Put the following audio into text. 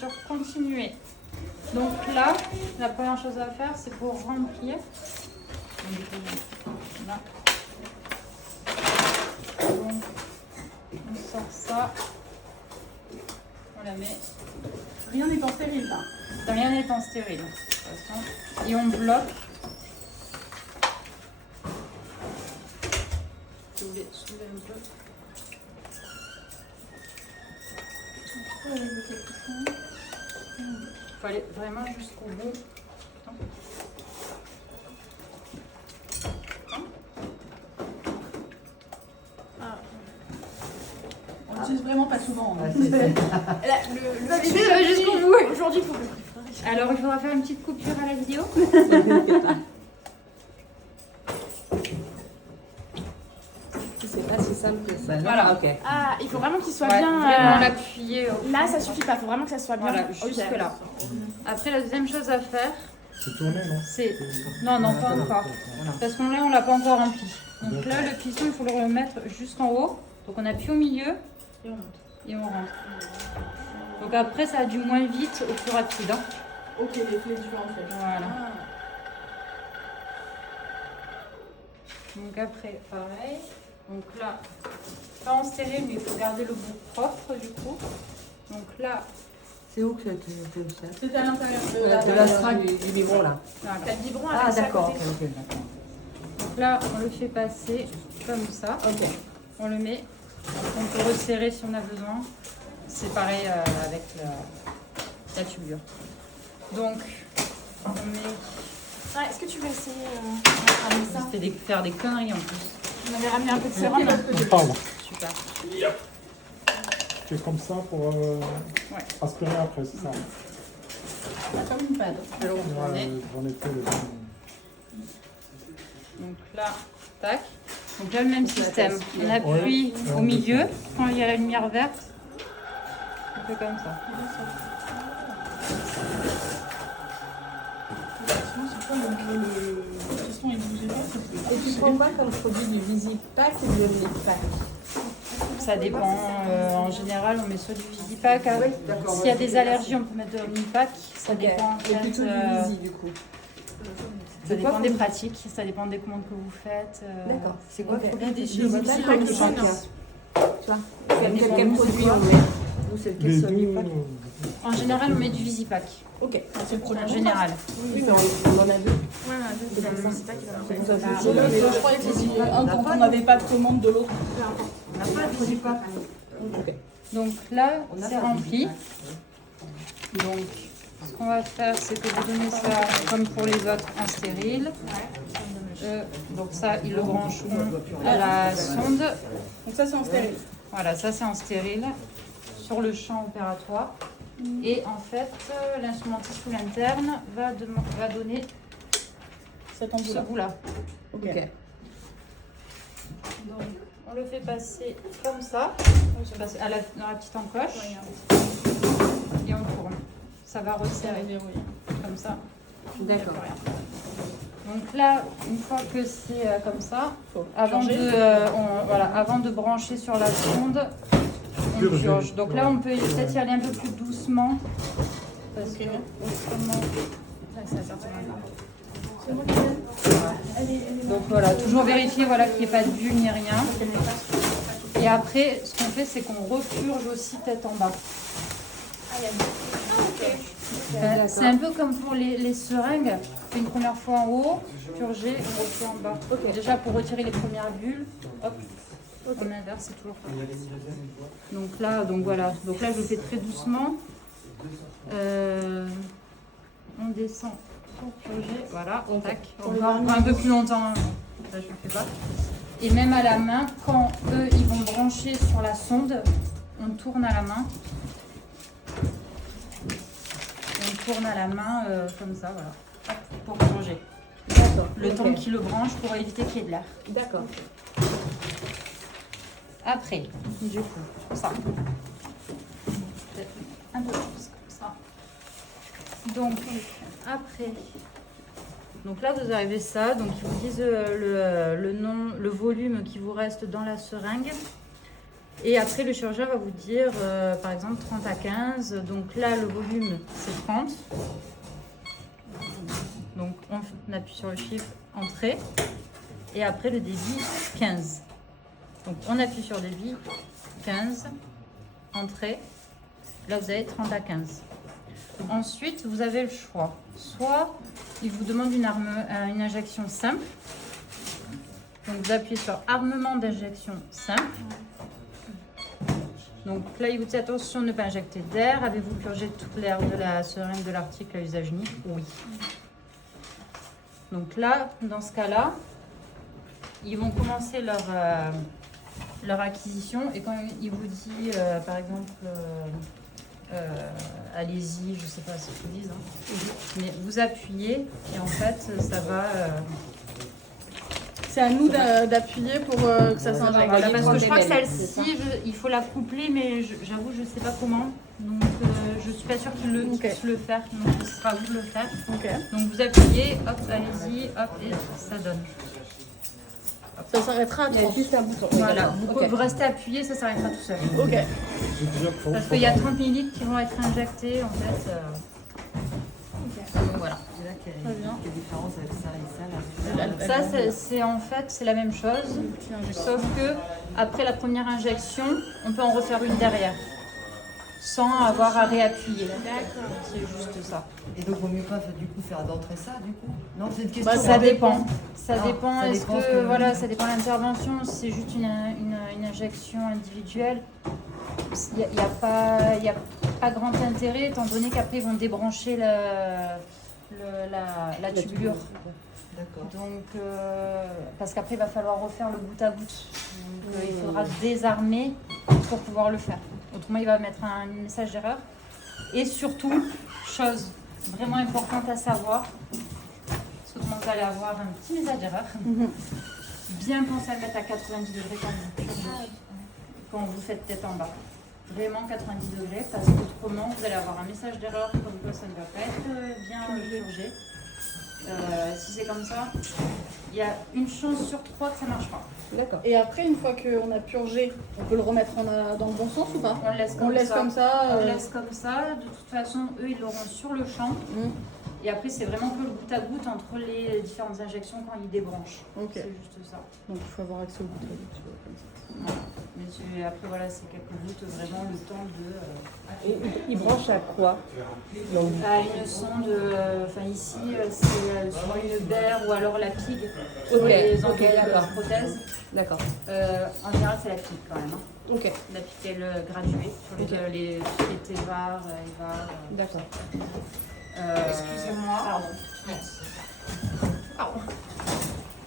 sur continuer. Donc là, la première chose à faire, c'est pour remplir. Là. Donc, on sort ça. On la met. Rien n'est en stérile là. Rien n'est en stérile. De toute façon. Et on bloque. Je voulais soulever un peu. Il faut aller vraiment jusqu'au bout. Putain. On l'utilise vraiment pas souvent. Hein. Le jusqu'au bout. Aujourd'hui, il faut le préparer. Alors, il faudra faire une petite coupure à la vidéo. C'est pas si simple que ça. Voilà. Ok. Ah, il faut vraiment qu'il soit Ouais, bien. vraiment l'appuyer. Là, ça suffit pas. Il faut vraiment que ça soit bien. Voilà, Ok. jusque là. Après, la deuxième chose à faire, C'est tourné, non? c'est... Non, non, pas encore. Parce qu'on là, on l'a pas encore rempli. Donc là, le piston, il faut le remettre jusqu'en haut. Donc on appuie au milieu Et on monte. et on rentre. Donc après, ça va du moins vite au plus rapide. Hein. Ok, les clés du vent en fait. Voilà. Ah. Donc après, pareil. Donc là, pas en stérile, mais il faut garder le bout propre du coup. Donc là, C'est où que ça? C'était à l'intérieur De la string du biberon là. voilà. T'as le biberon Ah avec ça à d'accord. côté. Ok, d'accord. Donc là, on le fait passer comme ça. Ok. On le met. On peut resserrer si on a besoin. C'est pareil avec la tubure. Donc, on met... Ah, est-ce que tu veux essayer de ramener ça? Ça fait faire des conneries en plus. On avait ramené un peu de sérum. On parle. Super. C'est comme ça pour aspirer après, c'est ça? Comme une pâte. Alors, on Ouais, est... j'en ai fait les Donc là, tac. Donc là, le même système. On appuie Ouais. au milieu. Quand il y a la lumière verte, on fait comme ça. Le piston il bougeait pas. Et tu prends quoi comme produit du Visipack ou du Omnipack? Ça dépend. En général, on met soit du Visipack. Oui, d'accord. S'il y a des allergies, on peut mettre de l'Omnipack. Ça dépend. Et plutôt du Visi du coup. Ça dépend des pratiques, ça dépend des commandes que vous faites. D'accord. C'est quoi Ok. le produit des Du chez vous? Visipack Visipack, ou c'est Omnipack? jaune. Tu vois? Quel dépend produit de on quoi. met? Ou c'est lequel Les c'est deux, Omnipack? En général, on met du Visipack. Ok. C'est le produit En général. Oui, mais on en a deux. Ouais, c'est dans le sens, c'est pas qu'il va Vous avez Je crois que c'est un quand on n'avait pas de commande de l'autre. Peu importe. On n'a pas de Visipack. Ok. Donc là, On a c'est pas de rempli. Visipack. Donc, ce qu'on va faire, c'est que vous donnez ça comme pour les autres en stérile. Donc ça, ils le brancheront à la sonde. Donc ça c'est en stérile. Voilà, ça c'est en stérile sur le champ opératoire. Et en fait, l'instrumentiste ou l'interne va donner Cet ce embout-là. bout-là. Ok. Ok. Donc, on le fait passer comme ça, dans la petite encoche, et on tourne. Ça va resserrer comme ça. D'accord. Donc là, une fois que c'est comme ça, Faut avant purger. avant de brancher sur la sonde, on Purger. purge. Donc là, on peut peut-être y aller un peu plus doucement. Parce que autrement... Là, ça va sortir maintenant. Donc voilà, toujours vérifier voilà, qu'il n'y ait pas de bulle ni rien. Et après, ce qu'on fait, c'est qu'on repurge aussi tête en bas. C'est un peu comme pour les seringues. On fait une première fois en haut, purger, on refait en bas. Déjà pour retirer les premières bulles, hop, on inverse, c'est toujours pareil. Donc là, voilà. Donc là, je le fais très doucement. On descend pour purger, voilà, tac. Encore un peu plus longtemps, là je ne le fais pas. Et même à la main, quand eux, ils vont brancher sur la sonde, on tourne à la main. On tourne à la main comme ça, voilà, hop, pour purger. D'accord. Le Ok. temps qu'il le branche pour éviter qu'il y ait de l'air. D'accord. Après, du coup, ça. Peut-être un peu plus comme ça. Donc, après. Donc là, vous avez ça. Donc, ils vous disent le nom, le volume qui vous reste dans la seringue. Et après, le chirurgien va vous dire, par exemple, 30 à 15. Donc là, le volume, c'est 30. Donc on appuie sur le chiffre entrée. Et après, le débit, 15. Donc on appuie sur débit, 15, entrée. Là, vous avez 30 à 15. Ensuite, vous avez le choix. Soit il vous demande une injection simple. Donc vous appuyez sur armement d'injection simple. Donc là, il vous dit attention de ne pas injecter d'air. Avez-vous purgé toute l'air de la seringue de l'article à usage unique? Oui. Donc là, dans ce cas-là, ils vont commencer leur acquisition. Et quand il vous dit, par exemple, allez-y, je ne sais pas ce qu'ils disent, hein, mais vous appuyez et en fait, ça va... C'est à nous d'appuyer pour que ça s'injecte. Voilà, parce que je crois que celle-ci, il faut la coupler, mais j'avoue, je ne sais pas comment. Donc, je ne suis pas sûre qu'ils puissent le faire. Donc, ce sera à vous de le faire. Okay. Donc, vous appuyez, hop, allez-y, hop, et ça donne. Hop. Ça s'arrêtera à 30. Juste un bouton. Voilà, vous restez appuyé, ça s'arrêtera tout seul. Ok. Parce qu'il y a 30 ml qui vont être injectés, en fait. Donc, voilà. Très bien. Quelle différence avec ça et ça là? Ça, c'est en fait, c'est la même chose, sauf que après la première injection, on peut en refaire une derrière, sans avoir à réappuyer. D'accord. C'est juste ça. Et donc, vaut mieux pas du coup faire d'entrée ça, du coup? Non, c'est une question. Ça dépend. Ça dépend. Ça Est-ce dépend que voilà, ça dépend de l'intervention. Si c'est juste une injection individuelle, il n'y a pas grand intérêt, étant donné qu'après ils vont débrancher la tubulure. D'accord. Donc, parce qu'après, il va falloir refaire le goutte à goutte. Donc, il faudra désarmer pour pouvoir le faire. Autrement, il va mettre un message d'erreur. Et surtout, chose vraiment importante à savoir, parce qu'autrement, vous allez avoir un petit message d'erreur. Bien penser à le mettre à 90 degrés quand vous faites tête en bas. Vraiment 90 degrés, parce qu'autrement, vous allez avoir un message d'erreur comme quoi ça ne va pas être bien purgé. Si c'est comme ça, il y a une chance sur 3 que ça ne marche pas. D'accord. Et après, une fois qu'on a purgé, on peut le remettre dans le bon sens ou pas? On le laisse comme ça. On le laisse comme ça. De toute façon, eux, ils l'auront sur le champ. Et après, c'est vraiment que le goutte à goutte entre les différentes injections quand ils débranchent. Ok. C'est juste ça. Donc il faut avoir accès au goutte à goutte, tu vois, comme ça. Voilà. Mais après, voilà, c'est quelques gouttes, vraiment le temps de... Et il branche à quoi? À une sonde, enfin ici, c'est soit une berre ou alors la pigue pour les envoyer de prothèse. D'accord. En général, c'est la pigue quand même. Hein. Ok. La pigue, elle graduée sur les tévars, EVAR. D'accord. Excusez-moi.